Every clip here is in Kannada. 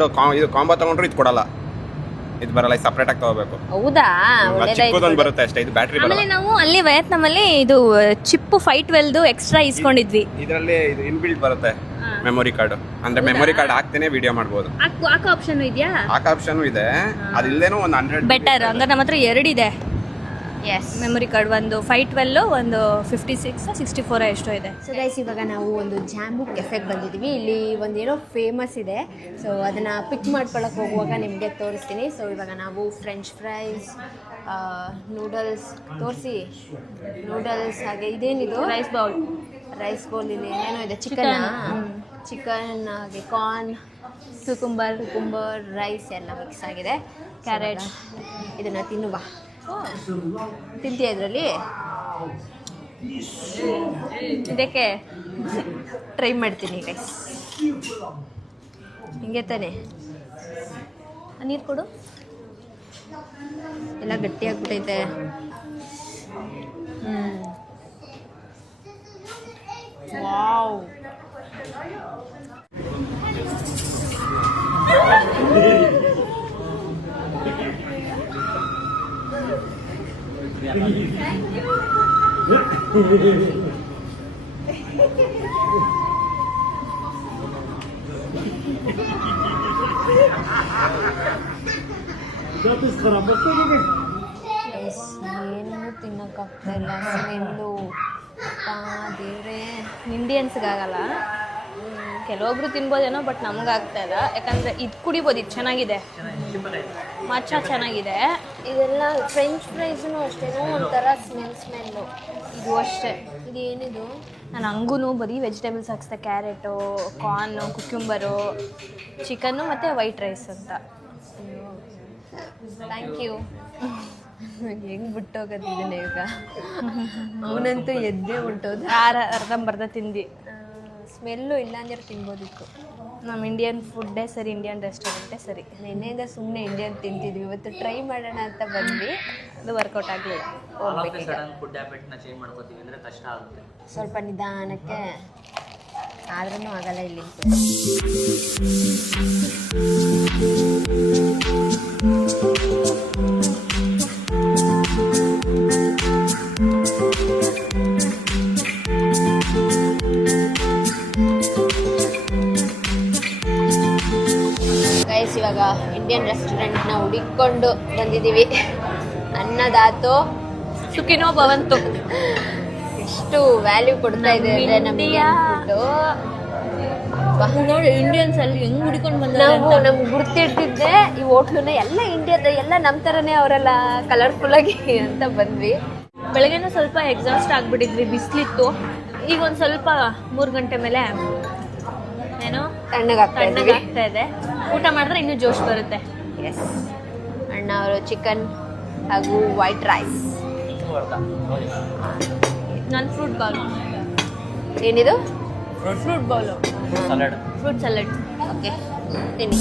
ತಗೊಂಡು ಇದು ಕಾಂಬೋ ತಗೊಂಡ್ರು ಇದು ಕೊಡಲ್ಲ, ಇದು ಬರಲ್ಲ, ಸಪರೇಟ್ ಆಗಿ ತಗೋಬೇಕು. ಹೌದಾ? ಚಿಕ್ಕದೊಂದು ಬರುತ್ತೆ ಅಷ್ಟೇ, ಇದು ಬ್ಯಾಟ್ರಿ ಬರಲ್ಲ. ಆಮೇಲೆ ನಾವು ಅಲ್ಲಿ ವಿಯತ್ನಾಮಲ್ಲಿ ಇದು ಚಿಪ್ 512 ಎಕ್ಸ್ಟ್ರಾ ಇಸ್ಕೊಂಡಿದ್ವಿ. ಇದರಲ್ಲಿ ಇದು ಇನ್ಬಿಲ್ಟ್ ಬರುತ್ತೆ ಮೆಮೊರಿ ಕಾರ್ಡ್, ಅಂದ್ರೆ ಮೆಮೊರಿ ಕಾರ್ಡ್ ಹಾಕ್ತೇನೆ ವಿಡಿಯೋ ಮಾಡ್ಬೋದು. ಹಾಕೋ ಆಪ್ಷನ್ ಇದೆಯಾ? ಹಾಕೋ ಆಪ್ಷನ್ ಇದೆ, ಅದಿಲ್ಲದೇನೋ ಒಂದು 100 ಬೆಟರ್. ಹಂಗಾರೆ ನಮ್ಮ ಹತ್ರ 2 ಇದೆ. ಎಸ್, ಮೆಮೊರಿ ಕಾರ್ಡ್, ಒಂದು 512, ಒಂದು 56 64 ಎಷ್ಟೋ ಇದೆ. ಸೊ ಗೈಸ್, ಇವಾಗ ನಾವು ಒಂದು ಜಾಂಬು ಕೆಫೆಗೆ ಬಂದಿದ್ದೀವಿ. ಇಲ್ಲಿ ಒಂದೇನೋ ಫೇಮಸ್ ಇದೆ, ಸೊ ಅದನ್ನು ಪಿಕ್ ಮಾಡ್ಕೊಳಕ್ಕೆ ಹೋಗುವಾಗ ನಿಮಗೆ ತೋರಿಸ್ತೀನಿ. ಸೊ ಇವಾಗ ನಾವು ಫ್ರೆಂಚ್ ಫ್ರೈಸ್, ನೂಡಲ್ಸ್ ತೋರಿಸಿ, ನೂಡಲ್ಸ್, ಹಾಗೆ ಇದೇನಿದು ರೈಸ್ ಬೌಲ್, ಇಲ್ಲಿ ಏನೇನೋ ಇದೆ, ಚಿಕನ್ ಹಾಗೆ ಕಾರ್ನ್, ಕುಕುಂಬರ್ ರೈಸ್ ಎಲ್ಲ ಮಿಕ್ಸ್ ಆಗಿದೆ, ಕ್ಯಾರೆಟ್. ಇದನ್ನು ತಿನ್ನುವ, ತಿಂತೀಯ ಇದರಲ್ಲಿ? ಇದಕ್ಕೆ ಟ್ರೈ ಮಾಡ್ತೀನಿ ಗೈಸ್. ಹಿಂಗೆ ತಾನೆ, ನೀರು ಕೊಡು. ಎಲ್ಲ ಗಟ್ಟಿಯಾಗ್ಬಿಟ್ಟೈತೆ. ವಾವ್, ಏನು ತಿನ್ನಕ್ಕಾಗ್ತಾ ಇಲ್ಲ, ಸ್ಮೆಲ್ಲು ದೇವ್ರೆ. ಇಂಡಿಯನ್ಸ್ಗಾಗಲ್ಲ, ಕೆಲವೊಬ್ರು ತಿನ್ಬೋದೇನೋ, ಬಟ್ ನಮ್ಗಾಗ್ತಾ ಇಲ್ಲ. ಯಾಕಂದರೆ ಇದು ಕುಡಿಬೋದು, ಇದು ಚೆನ್ನಾಗಿದೆ, ಮಚ್ಚ ಚೆನ್ನಾಗಿದೆ. ಇದೆಲ್ಲ ಫ್ರೆಂಚ್ ಫ್ರೈಸೂ ಅಷ್ಟೇನೋ ಒಂಥರ ಸ್ಮೆಲ್ಲು. ಇದು ಅಷ್ಟೇ. ಇದು ಏನಿದು? ನಾನು ಹಂಗೂ ಬರೀ ವೆಜಿಟೇಬಲ್ಸ್ ಹಾಕ್ಸ್ದೆ, ಕ್ಯಾರೆಟು, ಕಾರ್ನು, ಕುಕ್ಯುಂಬರು, ಚಿಕನ್ನು ಮತ್ತು ವೈಟ್ ರೈಸ್ ಅಂತ. Thank you. ಹೆಂಗೆ ಬಿಟ್ಟೋಗೋದಿದ್ದೇನೆ ಈಗ. ಅವನಂತೂ ಎದ್ದೇ ಹೊಂಟೋದು. ಅರ್ಧಂಬರ್ಧ ತಿಂದು. ಸ್ಮೆಲ್ಲು ಇಲ್ಲ ಅಂದ್ರೆ ತಿನ್ಬೋದಿತ್ತು. ನಮ್ಮ ಇಂಡಿಯನ್ ಫುಡ್ಡೇ ಸರಿ, ಇಂಡಿಯನ್ ರೆಸ್ಟೋರೆಂಟೇ ಸರಿ. ನೆನ್ನೆಯಿಂದ ಸುಮ್ಮನೆ ಇಂಡಿಯನ್ ತಿಂತಿದ್ವಿ, ಇವತ್ತು ಟ್ರೈ ಮಾಡೋಣ ಅಂತ ಬಂದ್ವಿ, ಅದು ವರ್ಕೌಟ್ ಆಗಲಿಲ್ಲ. ಸ್ವಲ್ಪ ನಿಧಾನಕ್ಕೆ ಆದ್ರೂ ಆಗಲ್ಲ ಇಲ್ಲಿ. ಗೈಸ್, ಇವಾಗ ಇಂಡಿಯನ್ ರೆಸ್ಟೋರೆಂಟ್ನ ಹುಡುಕೊಂಡು ಬಂದಿದ್ದೀವಿ. ಅನ್ನದಾತು ಸುಖಿನೋ ಭವಂತು. ಎಷ್ಟು ವ್ಯಾಲ್ಯೂ ಕೊಡ್ತಾ ಇದೆ ಅಂದರೆ ನಮಗೆ ನೋಡಿ, ಇಂಡಿಯನ್ಸ್ ಅಲ್ಲಿ ಹೆಂಗ್ ಹುಡ್ಕೊಂಡು ಬಂದ. ನಾವು ನಮ್ಗೆ ಗುರ್ತಿಡ್ತಿದ್ದೆ ಈ ಹೋಟ್ಲನ್ನ, ಎಲ್ಲ ಇಂಡಿಯಾದ, ಎಲ್ಲ ನಮ್ಮ ಥರನೇ ಅವರೆಲ್ಲ ಕಲರ್ಫುಲ್ಲಾಗಿ ಅಂತ ಬಂದ್ವಿ. ಬೆಳಗ್ಗೆನೂ ಸ್ವಲ್ಪ ಎಕ್ಸಾಸ್ಟ್ ಆಗಿಬಿಟ್ಟಿದ್ವಿ, ಬಿಸಿಲಿತ್ತು. ಈಗ ಒಂದು ಸ್ವಲ್ಪ 3 ಗಂಟೆ ಮೇಲೆ ಏನೋ ತಣ್ಣಗಾಗ್ತಾ ಇದೆ. ಊಟ ಮಾಡಿದ್ರೆ ಇನ್ನೂ ಜೋಶ್ ಬರುತ್ತೆ. ಎಸ್, ಅಣ್ಣ ಅವರು ಚಿಕನ್ ಹಾಗೂ ವೈಟ್ ರೈಸ್. ನನ್ನ ಫ್ರೂಟ್ ಬೌಲ್. ಏನಿದು? Fruit bowl, fruit salad. Okay, ತಿನ್ನಿ.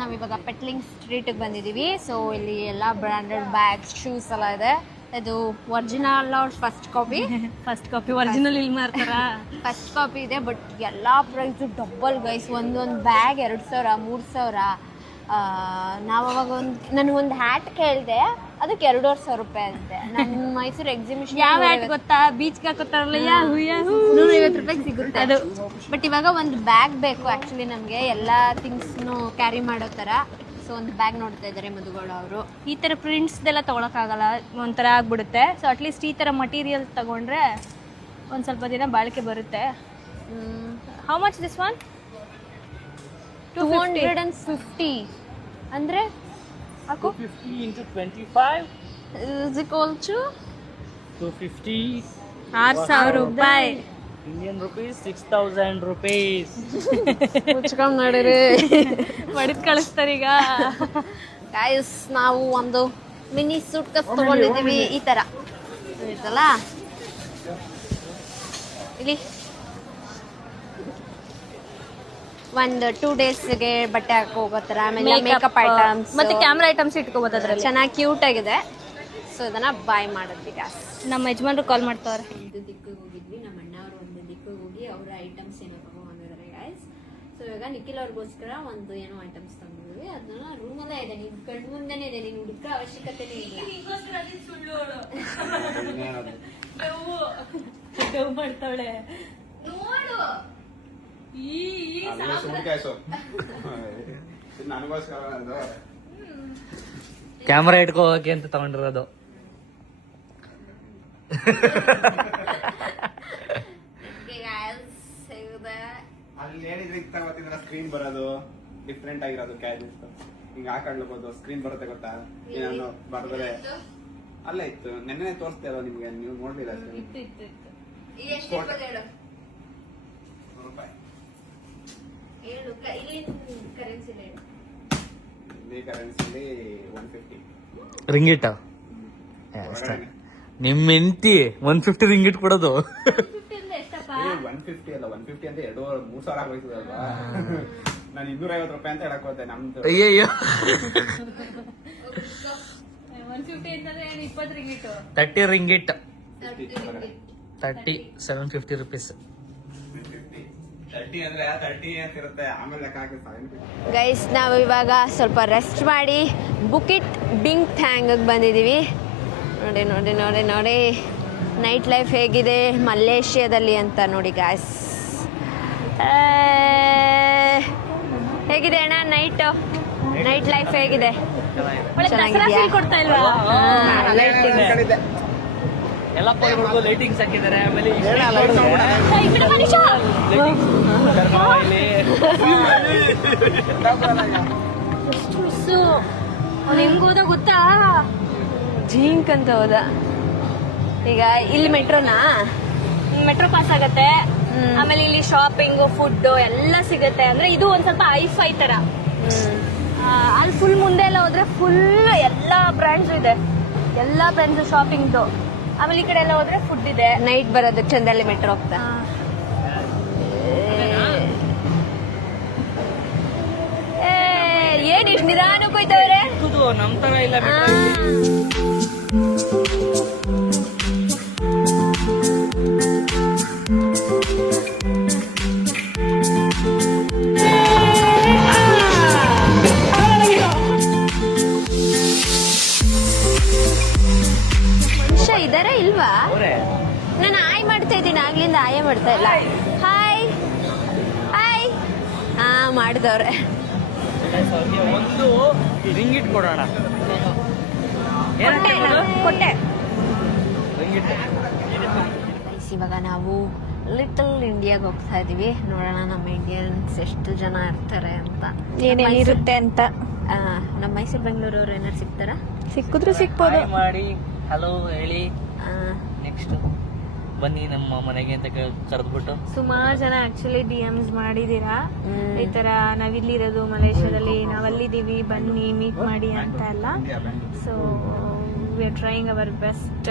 ನಾವಿವಾಗ ಪೆಟ್ಲಿಂಗ್ ಸ್ಟ್ರೀಟಿಗೆ ಬಂದಿದ್ದೀವಿ. ಸೊ ಇಲ್ಲಿ ಎಲ್ಲ ಬ್ರ್ಯಾಂಡೆಡ್ ಬ್ಯಾಗ್ಸ್, ಶೂಸ್ ಎಲ್ಲ ಇದೆ. ಇದು ಒರಿಜಿನಲ್ ಫಸ್ಟ್ ಕಾಪಿ ಒರಿಜಿನಲ್ ಇಲ್ಲಿ ಮಾರ್ತಾರ. ಫಸ್ಟ್ ಕಾಪಿ ಇದೆ, ಬಟ್ ಎಲ್ಲ ಪ್ರೈಸು ಡಬಲ್ ಗೈಸ್. ಒಂದೊಂದು ಬ್ಯಾಗ್ 2,000 3,000. ನಾವು ಅವಾಗ ನನಗೊಂದು ಹ್ಯಾಟ್ ಕೇಳಿದೆ, ಅದಕ್ಕೆ 2,500 ರೂಪಾಯಿ ಅಂತೆ. ನಮ್ಮ ಮೈಸೂರು ಎಕ್ಸಿಬಿಷನ್ ಯಾವ ಹ್ಯಾಟ್ ಗೊತ್ತಾ? ಬೀಚ್ಗೆ ಹಾಕೋತಾರಲ್ಲ, 150 ರೂಪಾಯಿಗೆ ಸಿಗುತ್ತೆ ಅದು. ಬಟ್ ಇವಾಗ ಒಂದು ಬ್ಯಾಗ್ ಬೇಕು ಆ್ಯಕ್ಚುಲಿ ನಮಗೆ, ಎಲ್ಲ ಥಿಂಗ್ಸ್ನು ಕ್ಯಾರಿ ಮಾಡೋ ಥರ. ಸೊ ಒಂದು ಬ್ಯಾಗ್ ನೋಡ್ತಾ ಇದ್ದಾರೆ ಮಧುಗೌಡ ಅವರು. ಈ ಥರ ಪ್ರಿಂಟ್ಸ್ದೆಲ್ಲ ತೊಗೊಳಕ್ಕಾಗಲ್ಲ, ಒಂಥರ ಆಗ್ಬಿಡುತ್ತೆ. ಸೊ ಅಟ್ಲೀಸ್ಟ್ ಈ ಥರ ಮಟೀರಿಯಲ್ ತಗೊಂಡ್ರೆ ಒಂದು ಸ್ವಲ್ಪ ದಿನ ಬಾಳಿಕೆ ಬರುತ್ತೆ. How much this one? 250 ಅಂದರೆ ಹಾಕು. 250 into 25 is equal to 250. 6,000 ರೂಪಾಯಿ. Indian rupees 6,000 rupees. ಮುಚ್ಕೊಂಡು ನೋಡಿರಿ, ಹೊಡೆದು ಕಳಿಸ್ತಾರೆ ಈಗ. ಗಾಯ್ಸ್, ನಾವು ಒಂದು ಮಿನಿ ಸೂಟ್ ಕೇಸ್ ತೊಗೊಂಡಿದ್ದೀವಿ. ಈ ಥರ ಇರ್ತಲ್ಲ ಇಲ್ಲಿ. ಒಂದು 2 ಡೇಸ್ಗೆ ಬಟ್ಟೆ ಹಾಕಿ ಹೋಗೋತರ ಆಮೇಲೆ ಮೇಕಪ್ ಐಟಮ್ಸ್ ಮತ್ತೆ ಕ್ಯಾಮ್ರಾ ಐಟಮ್ಸ್ ಇಟ್ಕೋಬಹುದು ಅದ್ರಲ್ಲಿ. ಚೆನ್ನಾಗಿ ಕ್ಯೂಟ್ ಆಗಿದೆ. ಸೊ ಇದನ್ನ ಬಾಯ್ ಮಾಡಿದ್ವಿ ಗಾಸ್. ನಮ್ಮ ಯಜಮಾನ್ರು ಕಾಲ್ ಮಾಡ್ತಾವ್ರೆ. ಒಂದು ದಿಕ್ಕಿಗೆ ಹೋಗಿದ್ವಿ, ನಮ್ಮ ಅಣ್ಣ ಅವರು ಒಂದು ದಿಕ್ಕಿಗೆ ಹೋಗಿ ಅವರ ಐಟಮ್ಸ್ ಏನೋ ತಗೊಂಡಿದ್ದಾರೆ ಗಾಯ್ಸ್. ಸೊ ಇವಾಗ ನಿಖಿಲ್ ಅವ್ರಿಗೋಸ್ಕರ ಒಂದು ಏನೋ ಐಟಮ್ಸ್ ತಂದಿದ್ವಿ, ಅದನ್ನ ರೂಮಲ್ಲೇ ಇದೆ, ನಿಮ್ ಕಣ್ಣು ಮುಂದೆನೇ ಇದೆ, ನೀನ್ ಹುಡುಕ ಅವಶ್ಯಕತೆನೇ ಇಲ್ಲ. ಮಾಡ್ತಾವಳೆ ನೋಡು ನನಗೋಸ್ಕರ ಕ್ಯಾಮ್ರಾ ಇಟ್ಕೋಕೆ ಅಂತ ತಗೊಂಡಿರೋದು. ಅಲ್ಲಿ ಹೇಳಿದ್ರೆ ಇತ್ತಾವತ್ತಿನ ಸ್ಕ್ರೀನ್ ಬರೋದು ಡಿಫ್ರೆಂಟ್ ಆಗಿರೋದು ಕ್ಯಾಜಸ್ ಹಿಂಗ ಹಾಕೊಳ್ಳಬಹುದು. ಸ್ಕ್ರೀನ್ ಬರುತ್ತೆ ಗೊತ್ತಾ, ಏನೋ ಬರ್ತದೆ ಅಲ್ಲೇ ಇತ್ತು. ನೆನ್ನೆ ತೋರಿಸ್ತಾ ಇರೋ ನಿಮ್ಗೆ, ನೀವು ನೋಡ್ಲಿಲ್ಲ ಸ್ಕ್ರೀನ್. ಈ ಕರೆನ್ಸಿಲಿ 150 ರಿಂಗಿಟ್. ನಿಮ್ ಹೆಂಡತಿ 150 ರಿಂಗಿಟ್ ಕೊಡೋದು. 150 ಅಲ್ಲ, 150 ಅಂತ 2-3 ಸಾವಿರ ಆಗೋಯ್ತದಲ್ವಾ. ನಾನು 250 ರೂಪಾಯಿ ಅಂತ ಹೇಳಕ್ ಹೋದೆ ನಮ್ದು. ಅಯ್ಯಯ್ಯೋ 150 ಅಂತಂದ್ರೆ 20 ರಿಂಗಿಟ್. 30 ringgit 750 rupees. 30 ಅಂದ್ರೆ 30 ಅಂತ ಇರುತ್ತೆ, ಆಮೇಲೆ ಲೆಕ್ಕ ಹಾಕಿ 750. ಗೈಸ್ ನಾವು ಇವಾಗ ಸ್ವಲ್ಪ ರೆಸ್ಟ್ ಮಾಡಿ ಬುಕಿಟ್ ಬಿಂಗ್ ಥ್ಯಾಂಗ್ ಬಂದಿದ್ದೀವಿ. ನೋಡಿ ನೋಡಿ ನೋಡಿ ನೋಡಿ ನೈಟ್ ಲೈಫ್ ಹೇಗಿದೆ ಮಲೇಷ್ಯಾದಲ್ಲಿ ಅಂತ ನೋಡಿ ಗಾಯ್ಸ್. ಹೇಗಿದೆ ಅಣ್ಣ ನೈಟ್ ಲೈಫ್ ಹೇಗಿದೆ? ಚೆನ್ನಾಗಿದ್ಯಾ? ಕೊಡ್ತಾ ಇಲ್ವಾ? ಎಲ್ಲ ಪೋಲ್ಗಳಿಗೂ ಲೈಟಿಂಗ್ಸ್ ಹಾಕಿದ್ದಾರೆ. ಆಮೇಲೆ ಅವ್ನು ಹೆಂಗ್ ಹೋದ ಗೊತ್ತಾ? ಜಿಂಕ್ ಅಂತ ಹೋದ. ಈಗ ಇಲ್ಲಿ ಮೆಟ್ರೋನಾ? ಮೆಟ್ರೋ ಪಾಸ್ ಆಗತ್ತೆ. ಆಮೇಲೆ ಇಲ್ಲಿ ಶಾಪಿಂಗ್ ಫುಡ್ ಎಲ್ಲ ಸಿಗತ್ತೆ. ಅಂದ್ರೆ ಇದು ಒಂದ್ ಸ್ವಲ್ಪ ಐಫೈ ತರ. ಅಲ್ಲಿ ಫುಲ್ ಮುಂದೆ ಎಲ್ಲ ಹೋದ್ರೆ ಫುಲ್ ಎಲ್ಲಾ ಬ್ರ್ಯಾಂಡ್ಸ್ ಇದೆ, ಎಲ್ಲಾ ಬ್ರ್ಯಾಂಡ್ಸ್ ಶಾಪಿಂಗ್ದು. ಆಮೇಲೆ ಈ ಕಡೆ ಎಲ್ಲ ಹೋದ್ರೆ ಫುಡ್ ಇದೆ. ನೈಟ್ ಬರೋದು ಚಂದಲ್ಲಿ ಮೆಟ್ರೋ ಹೋಗ್ತಾ. ಏನ್ ಇಷ್ಟು ನಿಧಾನಕ್ಕೆ ಹೋಯ್ತವ್ರೆ? ನಮ್ ತರ ಇಲ್ಲ. ಮನುಷ್ಯ ಇದಾರ ಇಲ್ವಾ? ನಾನು ಆಯ್ ಮಾಡ್ತಾ ಇದ್ದೀನಿ, ಆಗ್ಲಿಂದ ಆಯ್ ಮಾಡ್ತಾ ಇಲ್ಲ. Hi hi. ಹಾ ಮಾಡಿದವ್ರೆ. ಒಂದು ರಿಂಗಿಟ್ ಕೊಡೋಣ. ಕೊಟ್ಟೆ. ರಿಂಗಿಟ್ ಇವಾಗ ನಾವು ಲಿಟಲ್ ಇಂಡಿಯಾಗೆ ಹೋಗ್ತಾ ಇದೀವಿ. ನೋಡೋಣ ನಮ್ಮ ಇಂಡಿಯನ್ಸ್ ಎಷ್ಟು ಜನ ಇರ್ತಾರೆ ಅಂತ, ಏನೇನಿರುತ್ತೆ ಅಂತ. ನಮ್ಮ ಮೈಸೂರು ಬೆಂಗಳೂರವ್ರು ಏನಾರು ಸಿಗ್ತಾರ? ಸಿಕ್ಕಿದ್ರು ಸಿಕ್ಬೋದು. ಮಾಡಿ ಹಲೋ ಹೇಳಿ. ನೆಕ್ಸ್ಟ್ ಬನ್ನಿ ನಮ್ಮ ಮನೆಗೆ ಅಂತ ಕರೆದ್ಬಿಟ್ಟು ಸುಮಾರು ಜನ ಆಕ್ಚುಲಿ DMs ಮಾಡಿದೀರಾ, ಈ ತರ ನಾವಿಲ್ಲಿರೋದು ಮಲೇಷ್ಯಾದಲ್ಲಿ, ನಾವಲ್ಲಿದ್ದೀವಿ ಬನ್ನಿ ಮೀಟ್ ಮಾಡಿ ಅಂತ ಎಲ್ಲ. So we are trying hour best.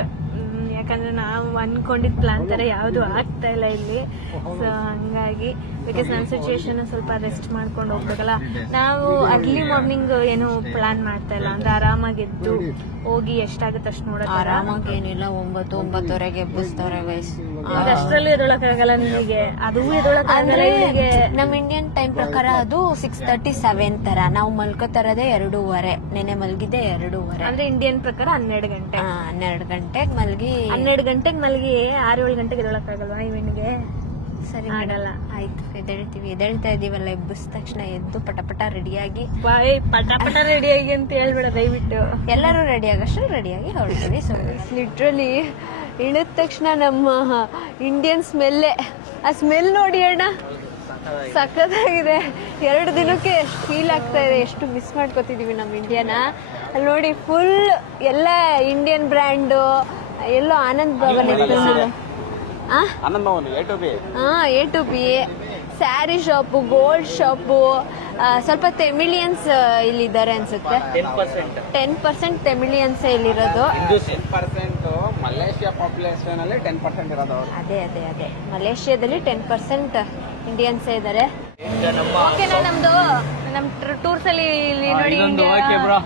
ಯಾಕಂದ್ರೆ ನಾವು ಅನ್ಕೊಂಡಿದ್ ಪ್ಲಾನ್ ತರ ಯಾವ್ದು ಆಗ್ತಾ ಇಲ್ಲ ಇಲ್ಲಿ. ಸೊ ಹಂಗಾಗಿ ಬಿಕಾಸ್ ನನ್ನ ಸಿಚುಯೇಷನ್ ಸ್ವಲ್ಪ ರೆಸ್ಟ್ ಮಾಡ್ಕೊಂಡು ಹೋಗ್ಬೇಕಲ್ಲ. ನಾವು ಅರ್ಲಿ ಮಾರ್ನಿಂಗ್ ಏನು ಪ್ಲಾನ್ ಮಾಡ್ತಾ ಇಲ್ಲ. ಅಂದ್ರೆ ಆರಾಮಾಗಿ ಎದ್ದು ಹೋಗಿ ಎಷ್ಟಾಗುತ್ತೆ ಅಷ್ಟು ನೋಡೋದು. ಆರಾಮಾಗಿ ಏನಿಲ್ಲ, 9-9:30 ಎಬ್ಬಿಸ್ತವ್ರೆ ವಯಸ್ಸು. ಅಷ್ಟರಲ್ಲೂ ಎದೊಳಕ್ಕಾಗಲ್ಲ ನಿಮಗೆ, ಅದು ಎದೊಳಕ್ಕಾಗಲ್ಲ. ನಮ್ ಇಂಡಿಯನ್ ಟೈಮ್ ಪ್ರಕಾರ ಅದು 6:37 ತರ. ನಾವು ಮಲ್ಕೋತಾರದೇ 2:30. ನೆನೆ ಮಲ್ಗಿದ್ದೆ 2:30. ಅಂದ್ರೆ ಇಂಡಿಯನ್ ಪ್ರಕಾರ 12 ಗಂಟೆ. 12 ಗಂಟೆಗೆ ಮಲ್ಗಿ 12 ಗಂಟೆಗೆ ಮಲ್ಗಿ 6-7 ಗಂಟೆಗೆ ಎದೊಳಕ್ಕಾಗಲ್ವಾ ಇವನಿಗೆ? ಸರಿ ಆಗಲ್ಲ. ಆಯ್ತು, ಎದ್ದೇಳ್ತಾ ಇದೀವಲ್ಲ, ಎಬ್ಬಿಸಿದ ತಕ್ಷಣ ಎದ್ದು ಪಟಪಟ ರೆಡಿಯಾಗಿ ಬಾಯ್ ಪಟ ಪಟ ರೆಡಿಯಾಗಿ ಅಂತ ಹೇಳ್ಬೇಡ ದಯವಿಟ್ಟು. ಎಲ್ಲರೂ ರೆಡಿಯಾಗಷ್ಟು ರೆಡಿಯಾಗಿ ಹೊರಡ್ತೀವಿ. ಸೊ ಲಿಟ್ರಲಿ ಇಳಿದ ತಕ್ಷಣ ನಮ್ಮ ಇಂಡಿಯನ್ ಸ್ಮೆಲ್ಲೇ, ಆ ಸ್ಮೆಲ್ ನೋಡಿ ಅಣ್ಣ ಸಖತ್ತಾಗಿದೆ. 2 ದಿನಕ್ಕೆ ಎಷ್ಟು ಫೀಲ್ ಆಗ್ತಾ ಇದೆ, ಎಷ್ಟು ಮಿಸ್ ಮಾಡ್ಕೋತಿದೀವಿ ನಮ್ಮ ಇಂಡಿಯಾನ. ಅಲ್ಲಿ ನೋಡಿ ಫುಲ್ ಎಲ್ಲ ಇಂಡಿಯನ್ ಬ್ರ್ಯಾಂಡು. ಎಲ್ಲೋ Anand Bhavan A2B sari shop, gold shop, ಸ್ವಲ್ಪ ತೆಮಿಳಿಯನ್ಸ್ ಇಲ್ಲಿದ್ದಾರೆ ಅನ್ಸುತ್ತೆ. 10% ತೆಮಿಳಿಯನ್ಸ್ ಇಲ್ಲಿರೋದು. 10% ಮಲೇಷ್ಯಾ ಪಾಪ್ಯುಲೇಷನ್ ಅಲ್ಲಿ 10% ಇರೋದು. ಅದೇ ಮಲೇಷ್ಯಾದಲ್ಲಿ 10% ಇಂಡಿಯನ್ಸ್ ಇದ್ದಾರೆ. ಈಗ ನಮ್ಮ ಓಕೆನಾ ನಮ್ದು ನಮ್ ಟೂರ್ಸ್ ಅಲ್ಲಿ ಇಲ್ಲಿ ನೋಡಿ ಇದೊಂದು India. Okay bro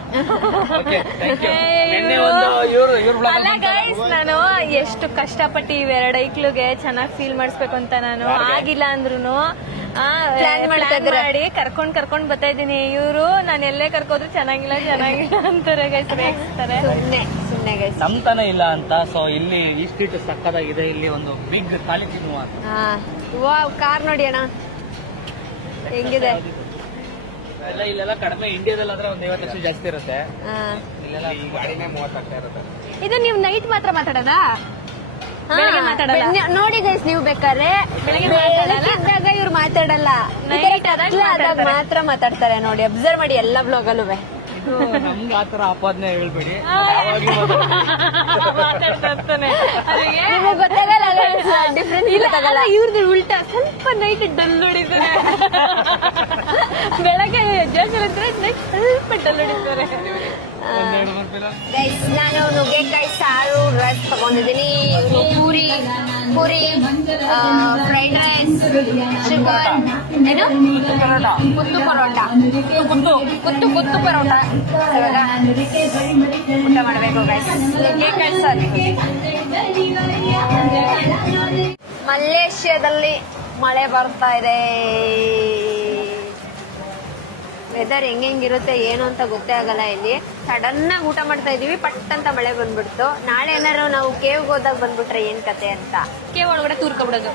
okay thank you ಏ, ನಿನ್ನೆ ಇವ್ರು- ಒಂದು ಇವ್ರ ಅಲ್ಲ ಗೈಸ್ ನಾನು ಎಷ್ಟು ಕಷ್ಟಪಟ್ಟು ಇವೆರಡು ಐಕ್ಳುಗೆ ಚೆನ್ನಾಗಿ ಫೀಲ್ ಮಾಡಿಸ್ಬೇಕು ಅಂತ ನಾನು ಆಗಿಲ್ಲ ಅಂದ್ರೂ ಮಾಡಿ ಕರ್ಕೊಂಡ್ ಬರ್ತಾ ಇದ್ದೀನಿ. ಇವರು ನಾನು ಎಲ್ಲೇ ಕರ್ಕೋದ್ರು ಚೆನ್ನಾಗಿಲ್ಲ ಅಂತಾರೆ ಗೈಸ್ ರೇಗಿಸ್ತಾರೆ. ಸುಮ್ನೆ ಗೈಸ್. ನಮ್ತನ ಇಲ್ಲ ಅಂತ ಸೊ ಇಲ್ಲಿ ಈ ಸ್ಟ್ರೀಟ್ ಸಕ್ಕದಾಗಿದೆ. ಇಲ್ಲಿ ಒಂದು ಬಿಗ್ ಕ್ವಾಲಿಟಿ ಮೂವ್ ಅಂತ ವಾವ್, ಕಾರ್ ನೋಡಿ ಅಣ್ಣ ಹೆಂಗಿದೆ. ಇಲ್ಲೆಲ್ಲ ಕಡಿಮೆ. ಇಂಡಿಯಾದಲ್ಲಾದ್ರೆ ಒಂದ್ 50 ಲಕ್ಷ ಜಾಸ್ತಿ ಇರುತ್ತೆ. ಹಾ. ಇಲ್ಲೆಲ್ಲ ಈ ಗಾಡಿನೇ 30 ಲಕ್ಷ ಇರುತ್ತೆ. ಇದು ನೀವು ನೈಟ್ ಮಾತ್ರ ಮಾತಾಡೋದಾ? ಬೆಳಗ್ಗೆ ಮಾತಾಡಲ್ಲ. ನೋಡಿ ಗೈಸ್, ನೀವು ಬೇಕಾದ್ರೆ ಬೆಳಗ್ಗೆ ಮಾತಾಡಲ್ಲ? ಇದ್ದಾಗ ಇವ್ರು ಮಾತಾಡಲ್ಲ, Night ಆದಾಗ ಮಾತಾಡ್ತಾರೆ. ಮಾತ್ರ ಮಾತಾಡ್ತಾರೆ. ನೋಡಿ, ಅಬ್ಸರ್ವ್ ಮಾಡಿ ಎಲ್ಲ ಬ್ಲಾಗ್ ಅಲ್ಲೂ. ಇದು ನಮ್ಗೆ ಆತರ ಆಪಾದನೆ ಹೇಳ್ಬೇಡಿ. ಮಾತಾಡ್ತಾ ಇರ್ತಾನೆ. ಅದಕ್ಕೆ ನಿಮಗೆ ಗೊತ್ತಾಗಲ್ಲ ಡಿಫ್ರೆನ್ಸ್ ಗೊತ್ತಾಗಲ್ಲ. ಇವ್ರದ್ದು ಉಲ್ಟಾ ಸ್ವಲ್ಪ ನೈಟ್ ಡಲ್ ಹೊಡಿತಾರೆ. ಬೆಳಗ್ಗೆ ಎಜ್ಜಾಗಿರುತ್ತೆ ನೈಟ್ ಸ್ವಲ್ಪ ಡಲ್ ಹೊಡಿತಾರೆ. ಗೈಸ್, ನಾನು ನುಗ್ಗೆಕಾಯಿ ಸಾರು ರೈಸ್ ತಗೊಂಡಿದ್ದೀನಿ. ಪೂರಿ ಫ್ರೈಡ್ ರೈಸ್, ಚಿಕನ್, ಏನು ಕುತ್ತು ಪರೋಟ, ಕುತ್ತು ಪರೋಟ. ಇವಾಗ ಊಟ ಮಾಡಬೇಕು ಗೈಸ್. ನುಗ್ಗೆಕಾಯಿ ಸಾರು. ಮಲೇಷ್ಯಾದಲ್ಲಿ ಮಳೆ ಬರ್ತಾ ಇದೆ. ವೆದರ್ ಹೆಂಗಿರುತ್ತೆ ಏನು ಅಂತ ಗೊತ್ತೇ ಆಗಲ್ಲ. ಇಲ್ಲಿ ಸಡನ್ ಆಗಿ ಊಟ ಮಾಡ್ತಾ ಇದೀವಿ, ಪಟ್ ಅಂತ ಮಳೆ ಬಂದ್ಬಿಡ್ತು. ನಾಳೆ ಏನಾರು ನಾವು ಕೇವ್ಗೆ ಹೋದಾಗ ಬಂದ್ಬಿಟ್ರೆ ಏನ್ ಕತೆ ಅಂತ ಕೇವ್ ಒಳಗಡೆ ತೂರ್ಕೊಬಿಡೋದು.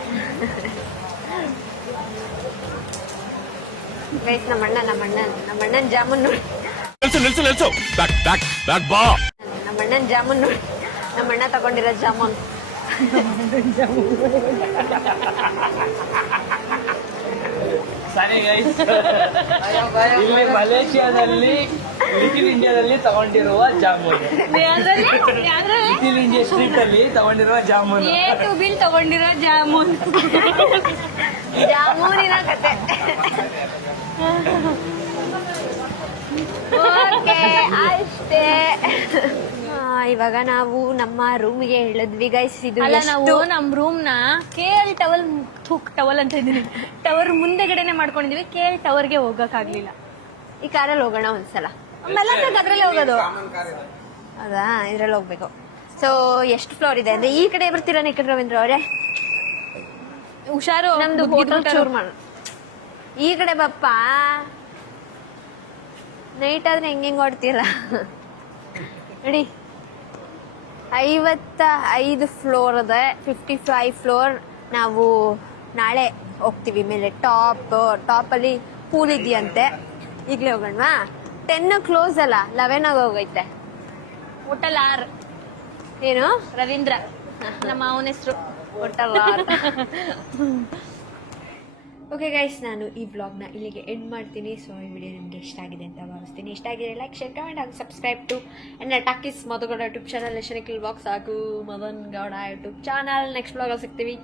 ಗೈಸ್, ನಮ್ಮಣ್ಣನ ಜಾಮೂನ್ ನೋಡಿ. ನಮ್ಮಣ್ಣನ ಜಾಮೂನ್ ನೋಡಿ. ನಮ್ಮಣ್ಣ ತಗೊಂಡಿರೋ ಜಾಮೂನ್. ಸರಿ ಗೈಸ್, ಇಲ್ಲಿ ಮಲೇಷಿಯಾದಲ್ಲಿ ಲಿಟಲ್ ಇಂಡಿಯಾದಲ್ಲಿ ತಗೊಂಡಿರುವ ಜಾಮೂನ್. ಲಿಟಲ್ ಇಂಡಿಯಾ ಸ್ಟ್ರೀಟ್ ಅಲ್ಲಿ ತಗೊಂಡಿರುವ ಜಾಮೂನ್. ಎ ಟು ಬಿಲ್ ತಗೊಂಡಿರೋ ಜಾಮೂನ್. ಜಾಮೂನಿನ ಕತೆ. ಓಕೆ, ಅಷ್ಟೇ. ಇವಾಗ ನಾವು ನಮ್ಮ ರೂಮ್ಗೆ ಹೇಳಿದ್ವಿ ಗೈಸ್. ಇದು ಅಲ್ಲ, ನಾವು ನಮ್ ರೂಮ್ ನ KL ಟವಲ್ ಅಂತ ಇದೀನಿ ಟವರ್ ಮುಂದೆಗಡೆನೆ ಮಾಡ್ಕೊಂಡಿದೀವಿ. KL ಟವರ್ಗೆ ಹೋಗಕ್ಕಾಗ್ಲಿಲ್ಲ. ಈ ಕಾರಲ್ಲಿ ಹೋಗೋಣ ಒಂದ್ಸಲ. ಆಮೇಲೆ ಅದ್ರಲ್ಲೇ ಹೋಗೋದು. ಹೌದಾ, ಇದ್ರಲ್ಲಿ ಹೋಗ್ಬೇಕು. ಸೊ ಎಷ್ಟು ಫ್ಲೋರ್ ಇದೆ ಅಂದ್ರೆ ಈ ಕಡೆ ಬರ್ತೀರಾ ನಿಖಿಲ್ ರವೀಂದ್ರ ಅವರೇ? ಹುಷಾರು, ನಮ್ದು ಹೋಟೆಲ್ ಚೂರ್ ಮಾಡು. ಈ ಕಡೆ ಬಪ್ಪ. ನೈಟ್ ಆದ್ರೆ ಹೆಂಗ್ ಓಡ್ತೀರ ನೋಡಿ. 55 ಫ್ಲೋರ್ ಅದ. 55 ಫ್ಲೋರ್. ನಾವು ನಾಳೆ ಹೋಗ್ತೀವಿ ಮೇಲೆ. ಟಾಪ್ ಅಲ್ಲಿ ಪೂಲ್ ಇದೆಯಂತೆ. ಈಗ್ಲೇ ಹೋಗೋಣವಾ? 10 ಕ್ಲೋಸ್ ಅಲ್ಲ, 11 ಹೋಗೈತೆ. ಹೋಟೆಲ್ ಆರ್ ಏನು ರವೀಂದ್ರ ನಮ್ಮ ಅವನ ಹೆಸರು. ಹೋಟೆಲ್ ಓಕೆ ಗೈಸ್, ನಾನು ಈ ವ್ಲಾಗ್ನ ಇಲ್ಲಿಗೆ ಎಂಡ್ ಮಾಡ್ತೀನಿ. ಸೊ ಈ ವಿಡಿಯೋ ನಿಮಗೆ ಇಷ್ಟ ಆಗಿದೆ ಅಂತ ಭಾವಿಸ್ತೀನಿ. ಇಷ್ಟ ಆಗಿದೆ ಲೈಕ್, ಶೇರ್, ಕಮೆಂಟ್ ಹಾಗೂ ಸಬ್ಸ್ಕ್ರೈಬ್ ಟು ನನ್ನ ಟಾಕೀಸ್ ಮಧುಗೌಡ ಯೂಟ್ಯೂಬ್ ಚಾನಲ್, ಶನಿಕಿಲ್ ಬಾಕ್ಸ್ ಹಾಗೂ Madan Gowda YouTube channel. Next ವ್ಲಾಗಲ್ಲಿ ಸಿಗ್ತೀವಿ.